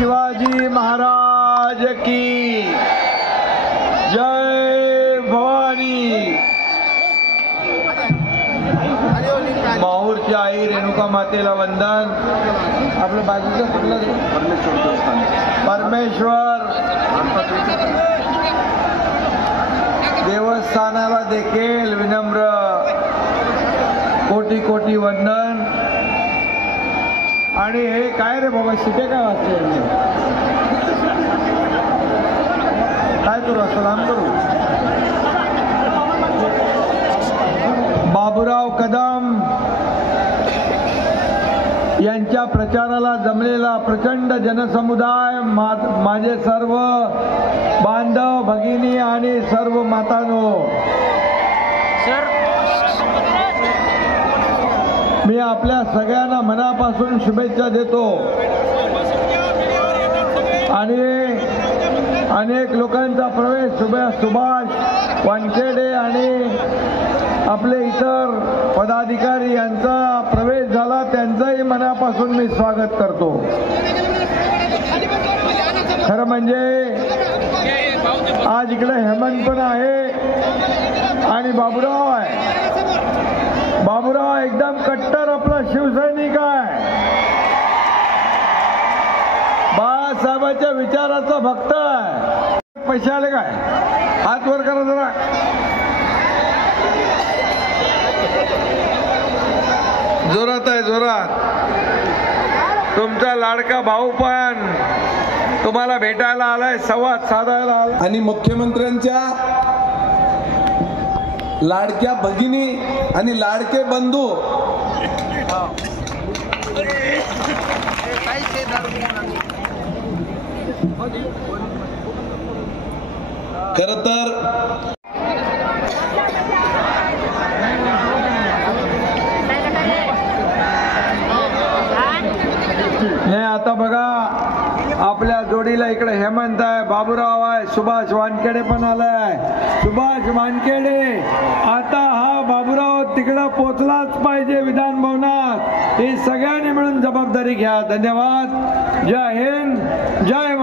शिवाजी महाराज की जय भवानी। माहूरची आई रेणुका मातेला वंदन। आपल्या बाजूचं परमेश्वर देवस्थानाला देखील विनम्र कोटी कोटी वंदन। आणि हे काय रे बाबा शिटे काय वाचते काय करू सलाम करू। बाबूराव कदम यांच्या प्रचाराला जमलेला प्रचंड जनसमुदाय, माझे सर्व बांधव भगिनी आणि सर्व मातांनो, मी आपल्या सगळ्यांना मनापासून शुभेच्छा देतो। आणि अनेक लोकांचा प्रवेश सुभाष वानखेडे आणि आपले इतर पदाधिकारी यांचा प्रवेश झाला, त्यांचंही मनापासून मी स्वागत करतो। खरं म्हणजे आज इकडे हेमंत पण आहे आणि बाबूराव आहे। बाबूराव एकदम कट्टर आपला शिवसैनिक आहे, बाळासाहेबांच्या विचाराचा भक्त आहे। पैसे आले काय? हात वर करा जरा। जोरात आहे जोरात। तुमचा लाडका भाऊ पण तुम्हाला भेटायला आलाय, संवाद साधायला आलाय। आणि मुख्यमंत्र्यांच्या लाडक्या भगिनी आणि लाडके बंधू खर तर नाही, आता बघा आपल्या जोडीला इकडे हेमंत आहे, बाबूराव आहे, सुभाष वानखेडे पण आलाय। सुभाष वानखेडे आता हा बाबूराव तिकडे पोचलाच पाहिजे विधान भवनात। हे सगळ्यांनी मिळून जबाबदारी घ्या। धन्यवाद। जय हिंद, जय